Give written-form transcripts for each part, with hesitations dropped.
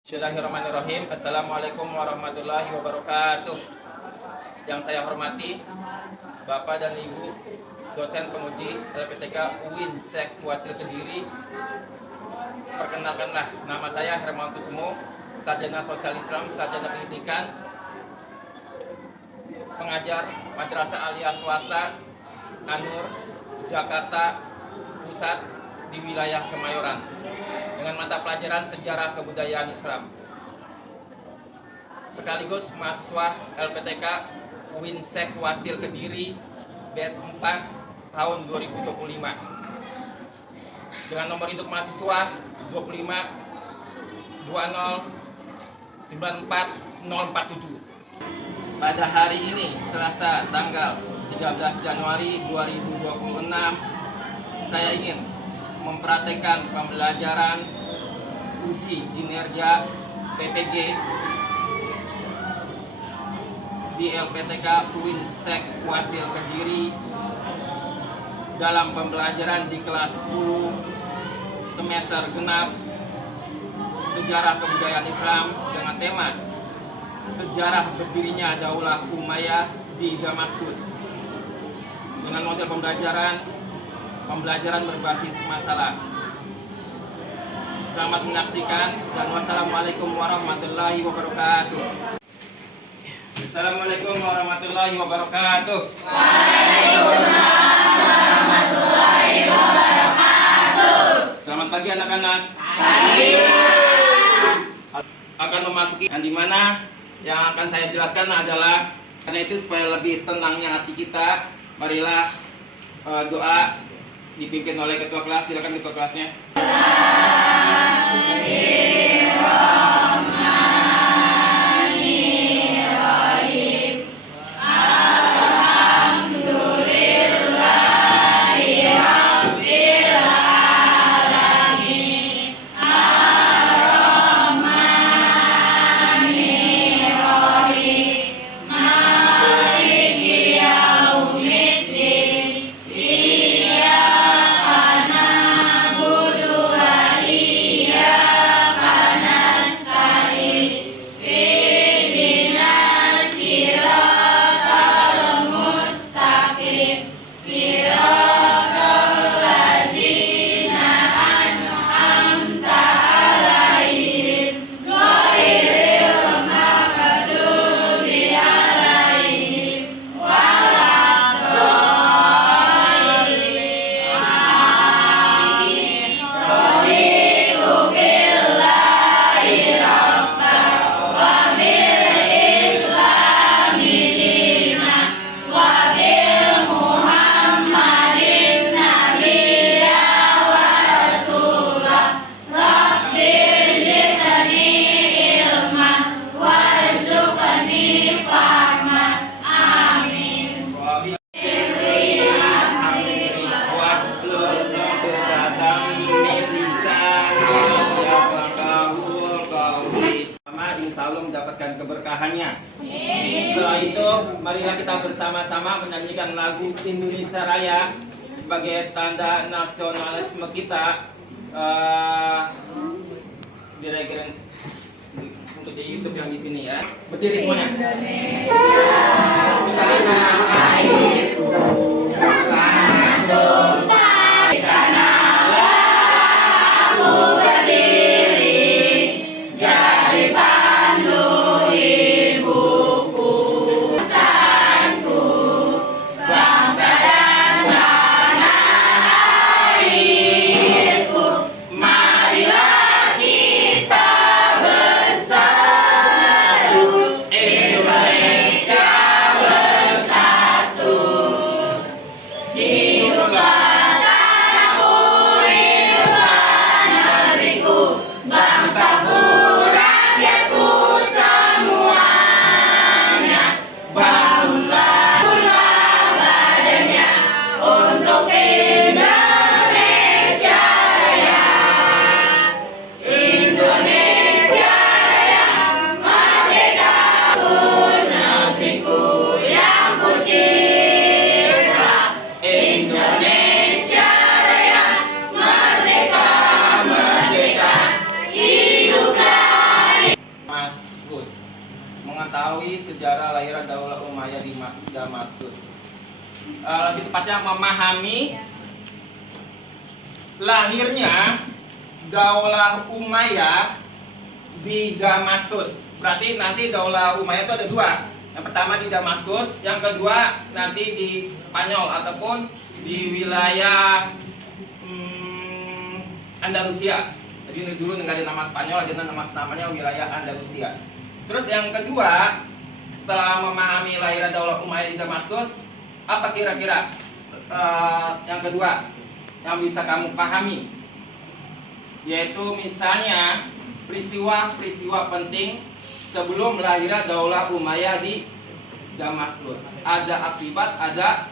Bismillahirrahmanirrahim. Assalamualaikum warahmatullahi wabarakatuh. Yang saya hormati Bapak dan Ibu dosen penguji LPTK UIN Sek Wasil Kediri. Perkenalkanlah, nama saya Hermawan Kusumo, sarjana sosial Islam, sarjana pendidikan, pengajar madrasah aliyah swasta An-Nur, Jakarta Pusat di wilayah Kemayoran dengan mata pelajaran sejarah kebudayaan Islam, sekaligus mahasiswa LPTK UIN Sek Wasil Kediri batch 4 tahun 2025 dengan nomor induk mahasiswa 25 20 94047. Pada hari ini Selasa tanggal 13 Januari 2026, saya ingin mempraktekkan pembelajaran uji kinerja PTG di LPTK UIN Sek Wasil Kediri dalam pembelajaran di kelas 10 semester genap sejarah kebudayaan Islam dengan tema sejarah berdirinya Daulah Umayyah di Damaskus dengan model pembelajaran berbasis masalah. Selamat menyaksikan dan wassalamualaikum warahmatullahi wabarakatuh. Assalamualaikum warahmatullahi wabarakatuh. Waalaikumsalam warahmatullahi wabarakatuh. Selamat pagi anak-anak. Pagi. Akan memasuki yang dimana yang akan saya jelaskan adalah, karena itu supaya lebih tenangnya hati kita, marilah doa dipimpin oleh ketua kelas. Silakan ketua kelasnya. Mendapatkan keberkahannya. Setelah itu, marilah kita bersama-sama menyanyikan lagu Indonesia Raya sebagai tanda nasionalisme kita. Kira-kira untuk di YouTube yang di sini ya. Berdiri semuanya. Indonesia tanah airku, tanah di sana aku berdiri, jadi bangsaku, rakyatku. mengetahui sejarah lahiran Daulah Umayyah di Damaskus. Lebih tepatnya memahami lahirnya Daulah Umayyah di Damaskus. Berarti nanti Daulah Umayyah itu ada dua. Yang pertama di Damaskus, yang kedua nanti di Spanyol ataupun di wilayah Andalusia. Jadi ini dulu nggak ada nama Spanyol, ada namanya wilayah Andalusia. Terus yang kedua, setelah memahami lahiran Daulah Umayyah di Damaskus, apa kira-kira yang kedua yang bisa kamu pahami? Yaitu misalnya peristiwa-peristiwa penting sebelum lahirnya Daulah Umayyah di Damaskus. Ada akibat, ada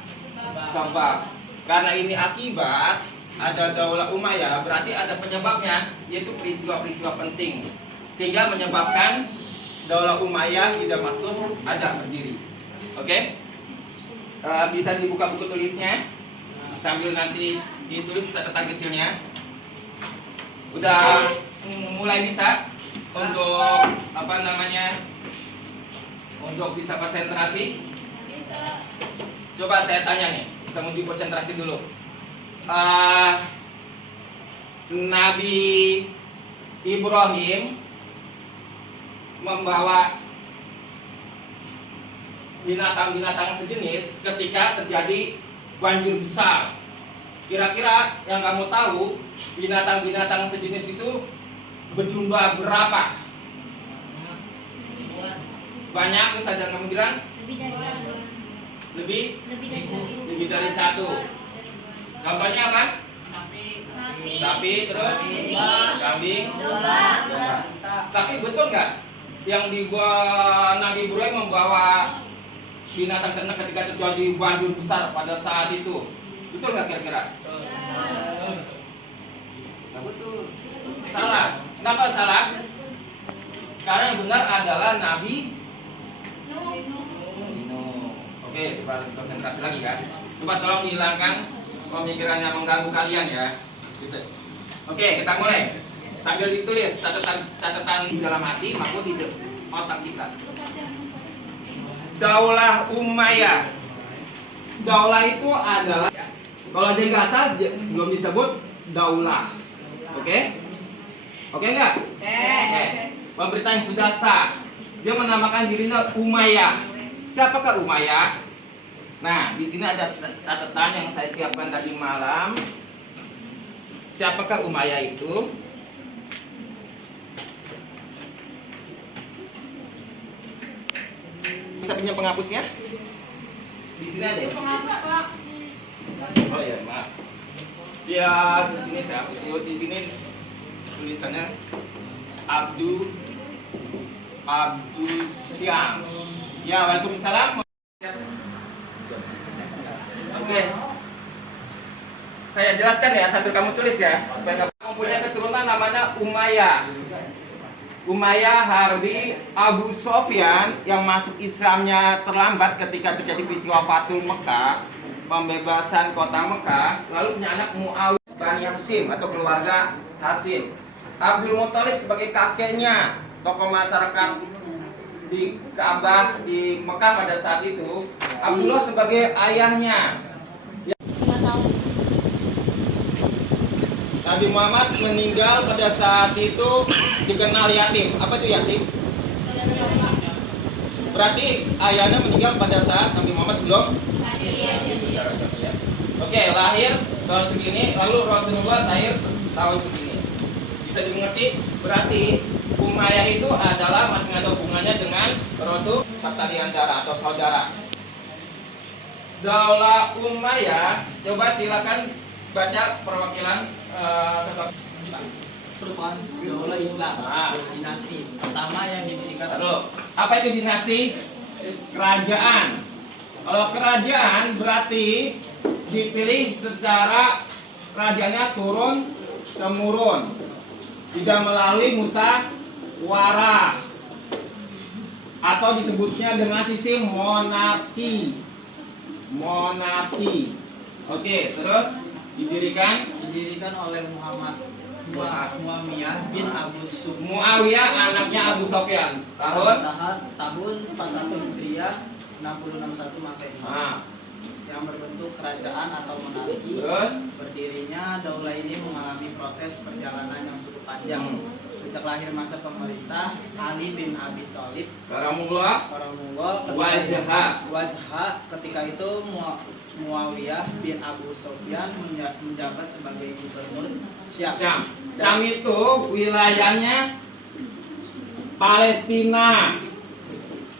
sebab. Karena ini akibat, ada Daulah Umayyah, berarti ada penyebabnya, yaitu peristiwa-peristiwa penting sehingga menyebabkan Daulah Umayyah di Damaskus ada berdiri. Oke? Bisa dibuka buku tulisnya sambil nanti ditulis catatan kecilnya. Udah mulai bisa untuk untuk bisa konsentrasi. Coba saya tanya nih, bisa mau konsentrasi dulu. Nabi Ibrahim membawa binatang-binatang sejenis ketika terjadi banjir besar. Kira-kira yang kamu tahu binatang-binatang sejenis itu berjumlah berapa? Banyak, bisa ada kamu bilang? Lebih dari satu. Contohnya apa? Sapi, terus kambing, domba. Tapi betul nggak yang Nabi Ibrahim membawa binatang ternak ketika terjadi banjir besar pada saat itu? Betul nggak kira-kira? Nggak betul. Salah. Kenapa salah? Karena yang benar adalah Nabi Nuh. Oke, coba konsentrasi lagi ya. Coba tolong dihilangkan pemikiran yang mengganggu kalian ya. Gitu. Oke, kita mulai. Sambil ditulis catatan di dalam hati maupun di otak kita. Daulah Umayyah. Daulah itu adalah, kalau dia nggak sah belum disebut daulah. Oke? Oke nggak? Oke. Pemerintah yang sudah sah, dia menamakan dirinya Umayyah. Siapakah Umayyah? Nah, di sini ada catatan yang saya siapkan tadi malam. Siapakah Umayyah itu? Bisa pinjam penghapusnya? Di sini ada ya? Oh ya, maaf. Ya, di sini saya hapus dulu. Di sini tulisannya Abdul Syam. Ya, waalaikumsalam. Oke. Saya jelaskan ya sambil kamu tulis ya, supaya kamu mempunyai keturunan namanya Umayyah. Umayyah Harbi Abu Sofyan yang masuk Islamnya terlambat ketika terjadi peristiwa Fathul Mekah, pembebasan kota Mekah, lalu punya anak Muawiyah Bani Hashim atau keluarga Hashim. Abdul Muthalib sebagai kakeknya, tokoh masyarakat di Ka'bah di Mekah pada saat itu. Abdullah sebagai ayahnya. Nabi Muhammad meninggal pada saat itu dikenal yatim. Apa itu yatim? Berarti ayahnya meninggal pada saat Nabi Muhammad belum. Oke, lahir tahun segini, lalu Rasulullah lahir tahun segini. Bisa dimengerti? Berarti Umayyah itu adalah masih ada hubungannya dengan Rasul pertalian darah atau saudara. Daulah Umayyah, coba silakan baca perwakilan Perubahan daulah Islam, dinasti pertama yang didirikan. Apa itu dinasti? Kerajaan. Kalau kerajaan berarti dipilih secara kerajaannya turun temurun, tidak melalui musyawarah atau disebutnya dengan sistem monarki. Oke, terus didirikan Didirikan oleh Muhammad Muawiyah bin Abu Sufyan. Muawiyah anaknya Abu Sufyan. Tahun Tahun 41 Hijriah 661 Masehi. ah, Yang berbentuk kerajaan atau monarki. terus Berdirinya daulah ini mengalami proses perjalanan yang cukup panjang. Sejak lahir masa pemerintah Ali bin Abi Thalib Karamullah orang Mongol Wajha ketika itu Muawiyah bin Abu Sufyan menjabat sebagai gubernur Syam. Syam itu wilayahnya Palestina,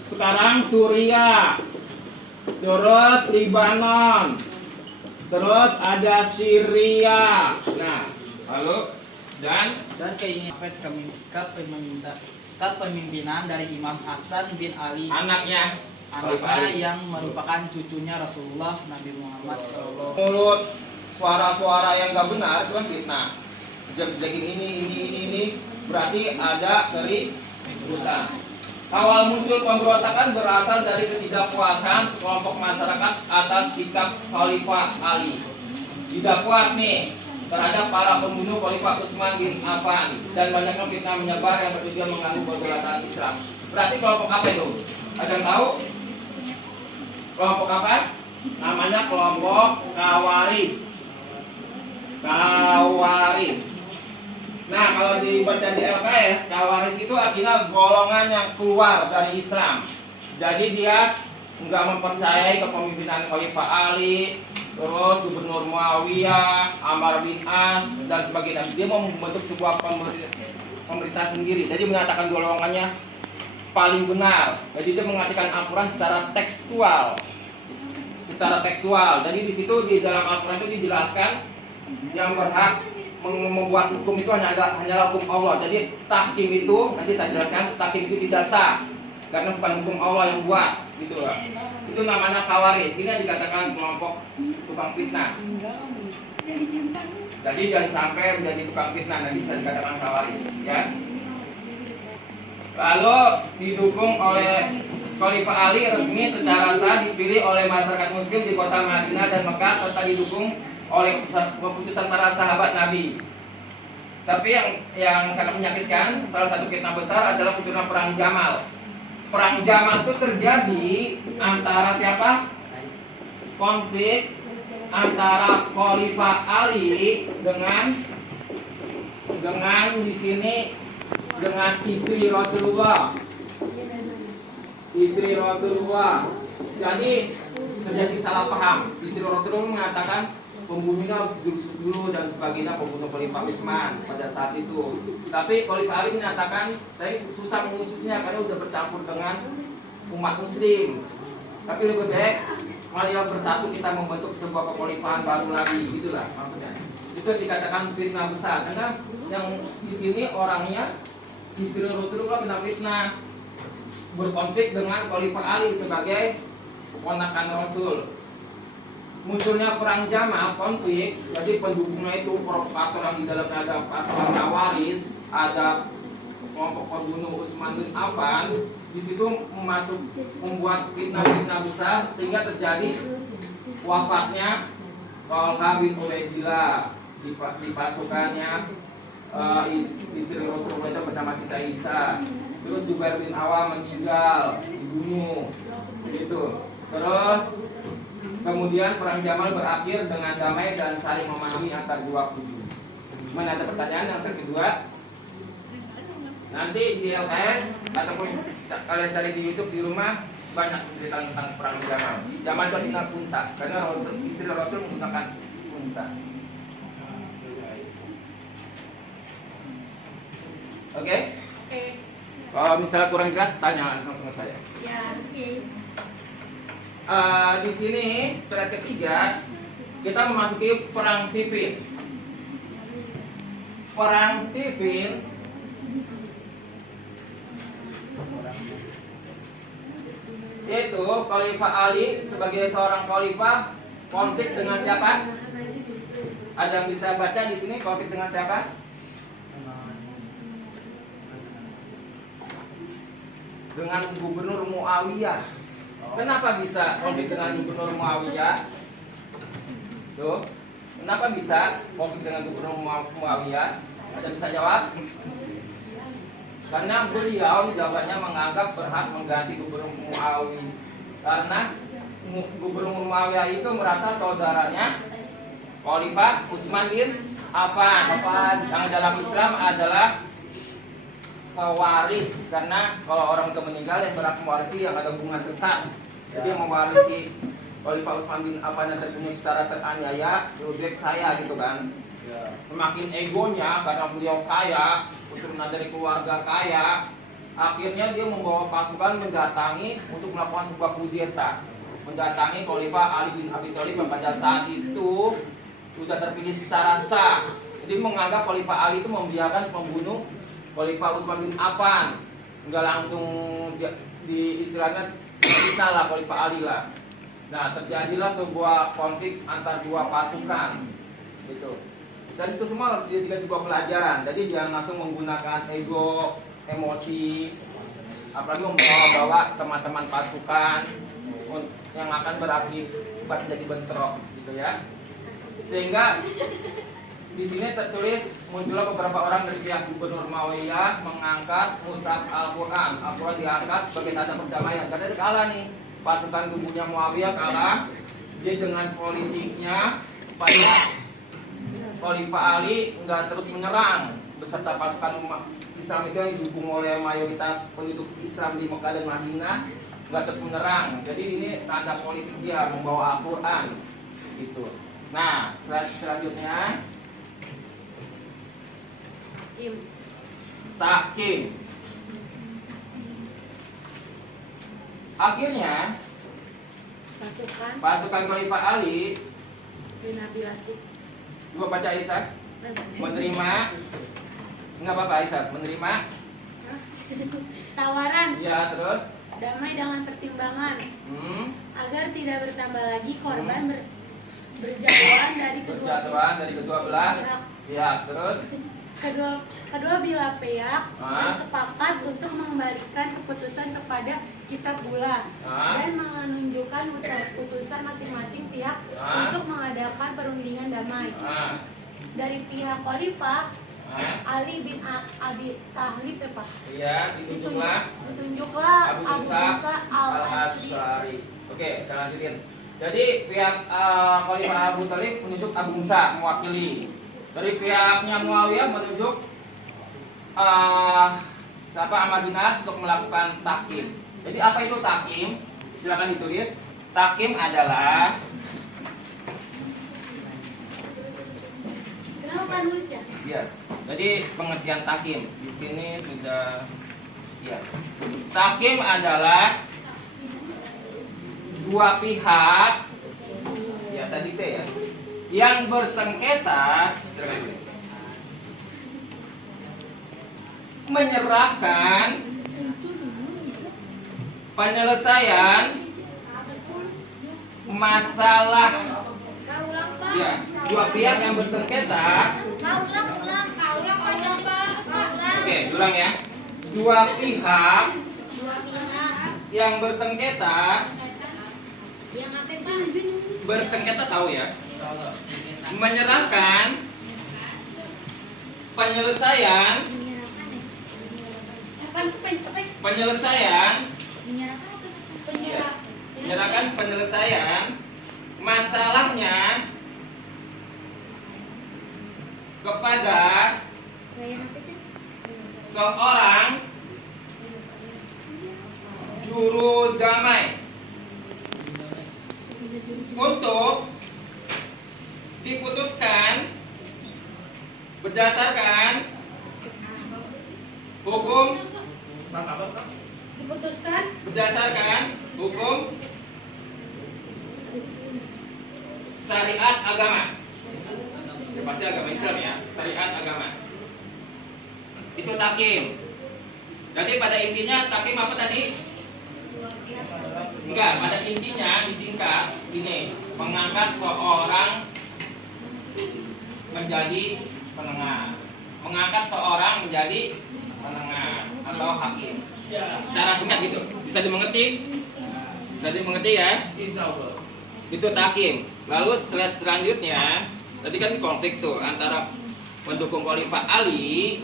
sekarang Suriah, terus Lebanon, terus ada Syria. Nah, lalu dan kepemimpinan dari Imam Hasan bin Ali anaknya yang merupakan cucunya Rasulullah Nabi Muhammad SAW. Menurut suara-suara yang gak benar itu kan fitnah. Jadi ini berarti ada keributan. Awal muncul pemberontakan berasal dari ketidakpuasan sekelompok masyarakat atas sikap Khalifah Ali. Tidak puas nih terhadap para pembunuh Khalifah Utsman bin Affan dan banyaknya fitnah menyebar yang bertujuan mengganggu kedaulatan Islam. Berarti kelompok apa itu? Ada yang tahu? Kelompok apa? Namanya kelompok Khawarij. Khawarij. Nah, kalau dibaca di LKS, Khawarij itu artinya golongan yang keluar dari Islam. Jadi dia nggak mempercayai kepemimpinan Khalifah Ali, terus Gubernur Muawiyah, Ammar bin As dan sebagainya. Dia mau membentuk sebuah pemerintahan sendiri. Jadi menyatakan golongannya paling benar. Jadi dia mengartikan Al-Quran secara tekstual. Jadi di situ di dalam Al-Quran itu dijelaskan yang berhak membuat hukum itu hanyalah hukum Allah. Jadi tahkim itu nanti saya jelaskan, tahkim itu tidak sah karena bukan hukum Allah yang buat, gitu loh. Itu namanya Khawarij. Ini dikatakan kelompok tukang fitnah. Jadi jangan sampai menjadi tukang fitnah, nanti bisa dikatakan Khawarij, ya. Lalu didukung oleh Khalifah Ali resmi secara sah dipilih oleh masyarakat muslim di kota Madinah dan Mekah serta didukung oleh keputusan para sahabat Nabi. Tapi yang sangat menyakitkan, salah satu fitnah besar adalah fitnah perang Jamal. Perang Jamal itu terjadi antara siapa? Konflik antara Khalifah Ali dengan di sini dengan istri Rasulullah. Jadi terjadi salah paham. Istri Rasulullah mengatakan pembunuhnya harus dulu dan sebagainya, pembunuh Khalifah Utsman pada saat itu. Tapi Khalifah Ali menyatakan saya susah mengusutnya karena sudah bercampur dengan umat muslim. Tapi lebih baik marilah bersatu kita membentuk sebuah kekhalifahan baru lagi, gitulah maksudnya. Itu dikatakan fitnah besar karena yang di sini orangnya istri Rasulullah kena fitnah berkonflik dengan Khalifah Ali sebagai ponakan Rasul. Munculnya perang Jamal, konflik, jadi pendukungnya itu provokator yang di dalamnya ada pasukan Khawarij, ada kelompok pembunuh Utsman bin Affan. Di situ membuat fitnah besar sehingga terjadi wafatnya Thalha bin Ubaidillah di pasukannya istri Rasulullah itu bernama Siti Aisyah. Terus Zubair bin Awam meninggal, dibunuh, gitu. Terus kemudian perang Jamal berakhir dengan damai dan saling memahami antar dua kubu. Mana ada pertanyaan yang kedua? Nanti di LS ataupun kalian cari di YouTube di rumah banyak cerita tentang perang Jamal. Jamal itu artinya unta karena istri Rasul menggunakan unta. Oke? Kalau misalnya kurang jelas tanya langsung ke saya. Ya, oke. Di sini slide ketiga kita memasuki perang sipil. Perang sipil yaitu Khalifah Ali sebagai seorang khalifah konflik dengan siapa? Ada yang bisa baca di sini konflik dengan siapa? Dengan Gubernur Muawiyah. Kenapa bisa konflik dengan Gubernur Muawiyah? Tuh, kenapa bisa konflik dengan Gubernur Muawiyah? Ada bisa jawab? Karena beliau jawabannya menganggap berhak mengganti Gubernur Muawiyah. Karena Gubernur Muawiyah itu merasa saudaranya Khalifah Utsman bin Affan yang dalam Islam adalah pewaris, karena kalau orang itu meninggal yang berhak mewarisi yang ada hubungan tetap. Jadi mewarisi Khalifah Utsman bin Affan yang terbunuh secara teraniaya, lebih baik saya gitu kan. Semakin egonya karena beliau kaya, keturunan dari keluarga kaya, akhirnya dia membawa pasukan mendatangi untuk melakukan sebuah kudeta, mendatangi Khalifah Ali bin Abi Thalib yang pada saat itu sudah terpilih secara sah. Jadi menganggap Khalifah Ali itu membiarkan pembunuh Khalifah Utsman bin Affan, enggak langsung di istilahnya kita lah Khalifah Ali lah. Nah, terjadilah sebuah konflik antar dua pasukan gitu. Dan itu semua harus dijadikan sebuah pelajaran. Jadi jangan langsung menggunakan ego, emosi, apalagi membawa teman-teman pasukan yang akan berakibat menjadi bentrok gitu ya. Sehingga di sini tertulis muncullah beberapa orang dari pihak Gubernur Muawiyah mengangkat mushaf Al-Quran. Al-Quran diangkat sebagai tanda perdamaian. Karena dia kalah nih, pasukan tubuhnya Muawiyah kalah. Dia dengan politiknya supaya Khalifah Ali nggak terus menyerang beserta pasukan umat Islam itu yang didukung oleh mayoritas penduduk Islam di Mekah dan Madinah, nggak terus menyerang. Jadi ini tanda politik dia membawa Al-Quran gitu. Nah, selanjutnya tahkim. Akhirnya pasukan Khalifah Ali coba baca Aisyah menerima, nggak apa-apa Aisyah menerima tawaran ya, terus damai dengan pertimbangan agar tidak bertambah lagi korban berjatuhan dari kedua belah pihak. Ya, terus Kedua belah pihak bersepakat untuk mengembalikan keputusan kepada Kitabullah dan menunjukkan keputusan masing-masing pihak untuk mengadakan perundingan damai. Dari pihak Khalifah Ali bin Abi Thalib iya, ditunjuklah Abu Musa al-Asy'ari. Oke, saya lanjutin. Jadi pihak Khalifah Abu Thalib menunjuk Abu Musa mewakili. Dari pihaknya Muawiyah menunjuk Amr bin As untuk melakukan tahkim. Jadi apa itu tahkim? Silakan ditulis. Tahkim adalah Kenapa nulis ya? Iya. Jadi pengertian tahkim di sini sudah ya. Tahkim adalah dua pihak biasa di T ya, yang bersengketa menyerahkan penyelesaian masalah ya, dua pihak yang bersengketa. Oke, ulang ya. Dua pihak yang bersengketa tahu ya, menyerahkan penyelesaian masalahnya kepada seorang juru damai untuk diputuskan berdasarkan hukum syariat agama. Ya, pasti agama Islam ya, syariat agama. Itu tahkim. Jadi pada intinya tahkim apa tadi? Enggak, pada intinya disingkat ini, mengangkat seorang menjadi penengah. Mengangkat seorang menjadi penengah atau hakim. Secara singkat gitu. Bisa dimengerti? Bisa dimengerti ya? Itu tahkim. Lalu slide selanjutnya, tadi kan konflik tuh antara pendukung Khalifah Ali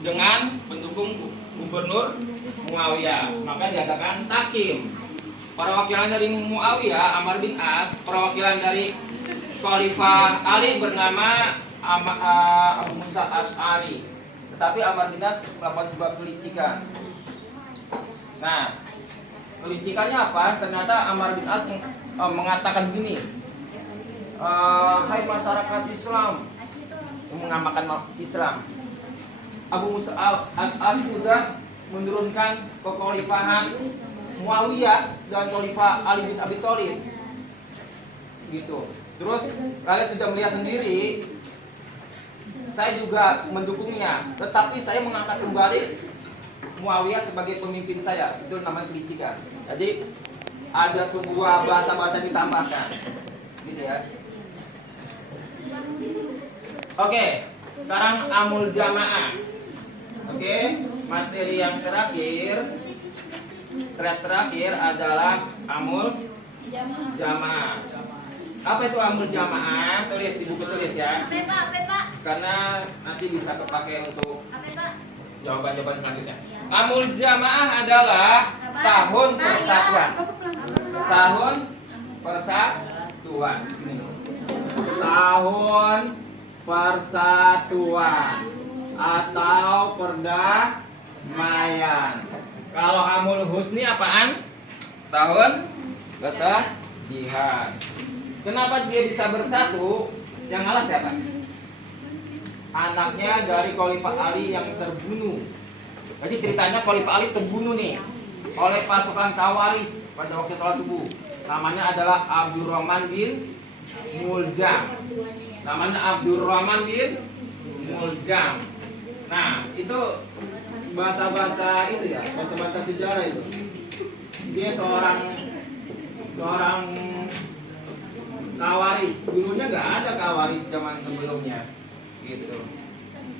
dengan pendukung Gubernur Muawiyah, maka diadakan takim. Perwakilan dari Muawiyah, Amr bin As, perwakilan dari Khalifah Ali bernama Abu Musa Asy'ari. Tetapi Amr bin As melakukan sebuah kelicikan. Nah, kelicikannya apa? Ternyata Amr bin As mengatakan begini, hai masyarakat Islam, mengamalkan Islam, Abu Musa Asy'ari sudah menurunkan kekhalifahan Muawiyah dan Khalifah Ali bin Abi Thalib. Gitu. Terus kalian sudah melihat sendiri, saya juga mendukungnya, tetapi saya mengangkat kembali Muawiyah sebagai pemimpin saya. Itu namanya kelicikan. Jadi ada sebuah bahasa-bahasa ditambahkan. Gitu ya. Oke, sekarang amul jamaah. Oke, materi yang terakhir, slide terakhir adalah amul jamaah. Apa itu amul jamaah? Tulis di buku tulis ya. Karena nanti bisa kepakai untuk jawaban-jawaban selanjutnya. Amul jamaah adalah tahun persatuan. Tahun persatuan. Tahun persatuan atau perdamaian. Kalau amul husni apaan? Tahun kesedihan. Kenapa dia bisa bersatu? Yang ngalah siapa? Anaknya dari Khalifah Ali yang terbunuh. Jadi ceritanya Khalifah Ali terbunuh nih oleh pasukan Khawaris pada waktu sholat subuh. Namanya adalah Abdurrahman bin Muljam. Namanya Abdurrahman bin Muljam. Nah, itu bahasa-bahasa itu ya, bahasa-bahasa sejarah itu. Dia seorang Khawaris. Dulunya nggak ada Khawaris zaman sebelumnya, gitu.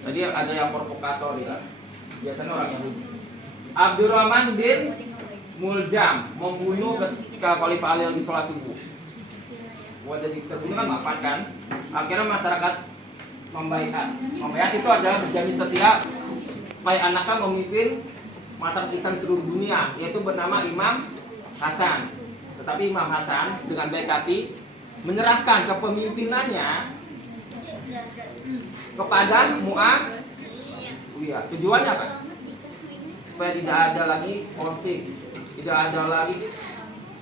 Tadi ada yang provokator ya. Biasanya orang Yahudi. Abdurrahman bin Muljam membunuh ketika Khalifah Ali lagi sholat subuh. Wah, jadi terbunuh kan wafat kan? Akhirnya masyarakat membaiat itu adalah berjanji setia supaya anaknya memimpin masyarakat Islam seluruh dunia, yaitu bernama Imam Hasan. Tetapi Imam Hasan dengan baik hati menyerahkan kepemimpinannya kepada Muawiyah. Tujuannya apa? Supaya tidak ada lagi konflik, tidak ada lagi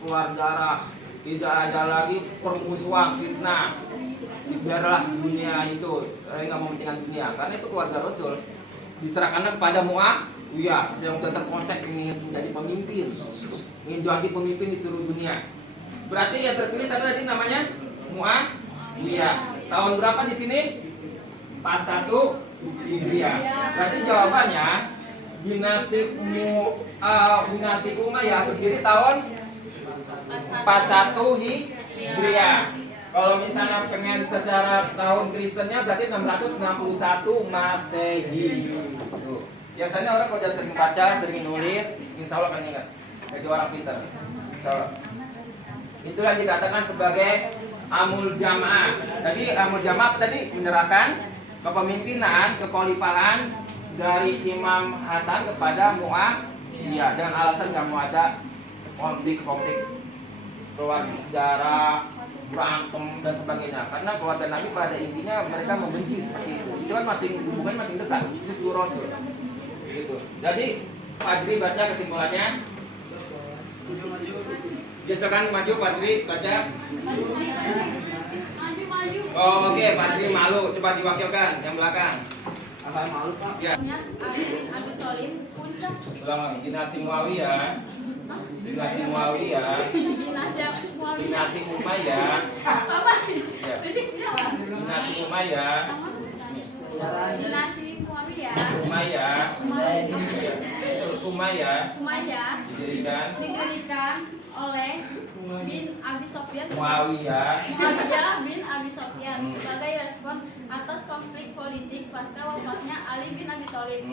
keluar darah, tidak ada lagi permusuhan, fitnah. Biarlah dunia itu, saya nggak mementingkan dunia, karena itu keluarga Rasul. Diserahkan kepada Muawiyah yang tetap konsep ingin menjadi pemimpin, ingin jadi pemimpin di seluruh dunia. Berarti yang terpilih satu tadi namanya Muawiyah. Tahun berapa di sini? 41 Hijriah. Berarti jawabannya dinasti Umayyah berdiri tahun 41 Hijriah. Kalau misalnya pengen secara tahun Kristennya berarti 661 Masehi. Tuh. Biasanya orang kalau udah sering baca, sering nulis, insya Allah akan ingat. Jadi orang pintar. Insya Allah. Itulah dikatakan sebagai amul jamaah. Jadi amul jamaah tadi menyerahkan kepemimpinan, kekhalifahan dari Imam Hasan kepada Muawiyah dengan alasan nggak mau ada konflik keluar darah, berantem dan sebagainya. Karena keluarga Nabi pada intinya mereka membenci seperti itu. Itu kan masih hubungan masih dekat, itu Rasul. Gitu. Jadi Fadri baca kesimpulannya. Silakan maju Fadri baca. Oh, oke, Fadri malu. Coba diwakilkan yang belakang. Apa malu Pak? Ya. Abi Thalib puncak Ulang dinasti Muawiyah. Dinasti Muawiyah. Dinasti Umayyah. apa? Ya. Dinasti Umayyah. Dinasti Muawiyah. Umayyah. Ya. Umayyah Didirikan oleh bin Abi Sofyan Muawiyah bin Abi Sofyan sebagai respon atas konflik politik pasca wafatnya Ali bin Abi Thalib.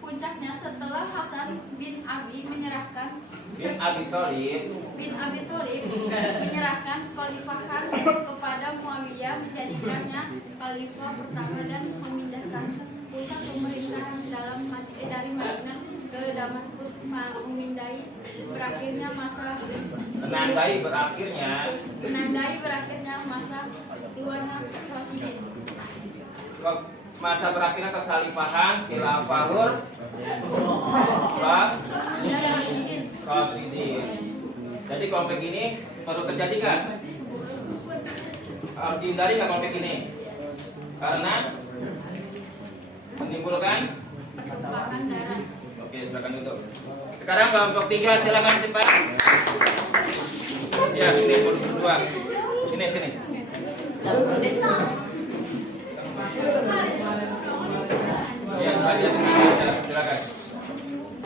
Puncaknya setelah Hasan bin Abi menyerahkan bin Abi Thalib menyerahkan khalifahan kepada Muawiyah, menjadikannya khalifah pertama dan memindahkan pusat pemerintahan dari Madinah ke Damaskus, menandai berakhirnya masa Rasyidin. Masa berakhirnya kekhalifahan khilafahur Rasyidin. Jadi konflik ini perlu terjadi kan? Harus dihindari nggak konflik ini? Karena menimbulkan Pertumpahan darah. Oke, silakan duduk. Sekarang kelompok 3 silakan cepat. Ya, sini berdua. Sini. Ya, bagian ketiga silakan.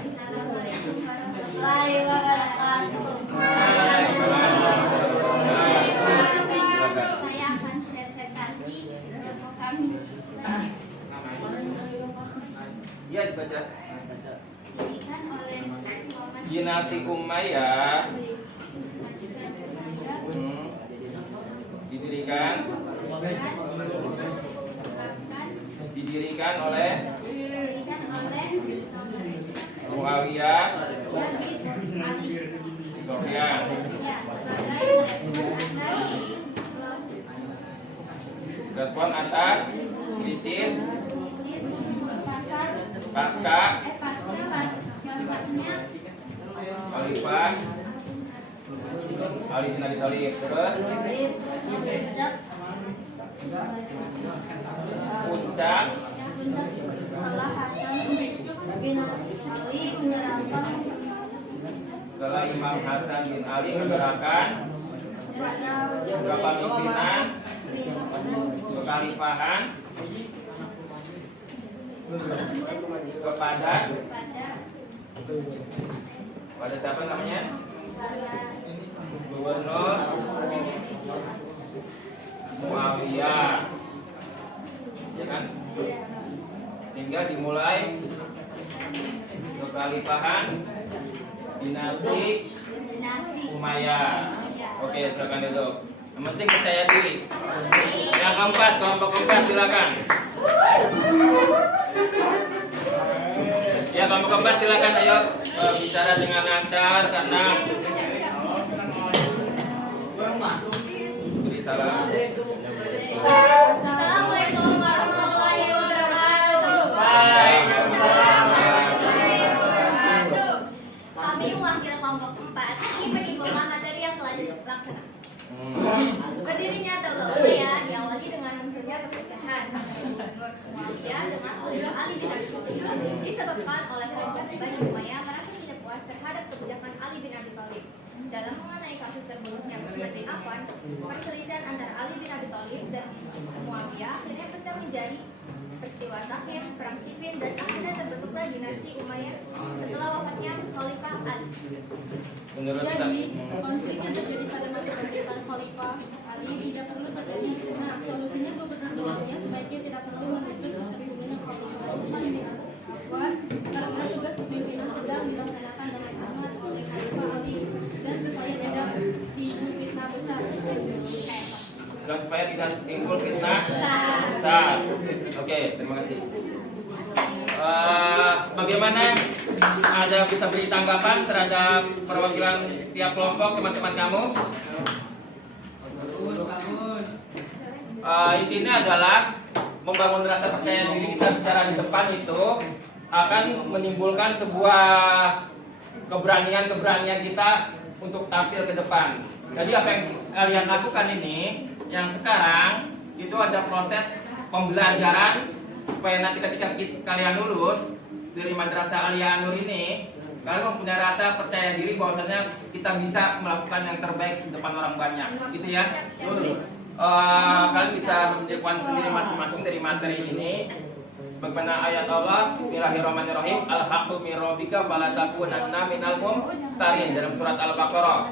Assalamualaikum warahmatullahi wabarakatuh. Saya akan presentasi ilmu kami. Ya, dibaca. Diberikan oleh Muhammad Dinasti Umayyah didirikan oleh Muawiyah Yazid Ali Sofyan. sebagai Respon atas krisis pasca wafatnya Khalifah Ali bin Abi Thalib. Terus puncak setelah Hasan bin Ali menyerahkan setelah Imam Hasan bin Ali menggerakkan kepemimpinan kekhalifahan kepada siapa namanya? Gubernur Muawiyah, ya kan? Sehingga dimulai kekhalifahan dinasti Umayyah. Oke, silakan duduk. Yang penting percaya diri. Yang keempat, kelompok keempat silakan. Ya, kelompok keempat silakan, ayo bicara dengan lancar karena beri salam. Assalamualaikum warahmatullahi wabarakatuh. Kami wakil kelompok 4 ingin menyimpulkan materi yang telah dilaksanakan. Berdirinya Daulah Umayyah diawali dengan munculnya perpecahan Muawiyah dengan Khalifah Ali bin Abi Thalib disebabkan oleh Khalifah Bani Umayyah merasa tidak puas terhadap kebijakan Ali bin Abi Thalib. Dalam mengenai kasus terbunuhnya Utsman bin Affan, perselisihan antara Ali bin Abi Thalib dan Muawiyah akhirnya pecah menjadi peristiwa Takhir, Perang Siffin, dan akhirnya terbentuklah dinasti Umayyah setelah wafatnya Khalifah Ali. Menurut Jadi, konflik yang terjadi pada masa pemerintahan Khalifah Ali tidak perlu terjadi. Nah, solusinya gubernur Muawiyah sebaiknya tidak perlu menuntut terbunuhnya Khalifah Utsman bin Affan karena tugas kepemimpinan sedang dilaksanakan dengan amanat oleh Khalifah Ali dan supaya tidak timbul fitnah besar. dan supaya tidak timbul fitnah besar. Oke, terima kasih. Bagaimana ada bisa beri tanggapan terhadap perwakilan tiap kelompok teman-teman kamu? Intinya adalah membangun rasa percaya diri kita bicara di depan itu akan menimbulkan sebuah keberanian kita untuk tampil ke depan. Jadi apa yang kalian lakukan ini, yang sekarang itu ada proses pembelajaran supaya nanti ketika kalian lulus dari Madrasah Aliyah An-Nur ini, kalian mempunyai rasa percaya diri bahwasanya kita bisa melakukan yang terbaik di depan orang banyak, gitu ya. Kalian bisa menjawab sendiri masing-masing dari materi ini. Sebagaimana ayat Allah, Bismillahirrahmanirrahim, Al-haqqu min rabbika fala takunanna minal mumtarin, dalam surat Al-Baqarah.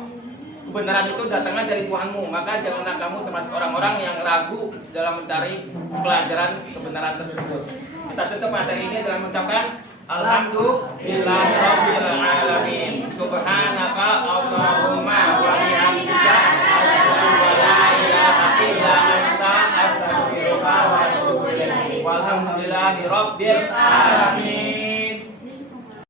Kebenaran itu datangnya dari Tuhanmu, maka janganlah kamu termasuk orang-orang yang ragu dalam mencari pelajaran kebenaran tersebut. Kita tutup materi ini dengan mengucapkan Alhamdulillahirabbil alamin. Subhanaka maka Allah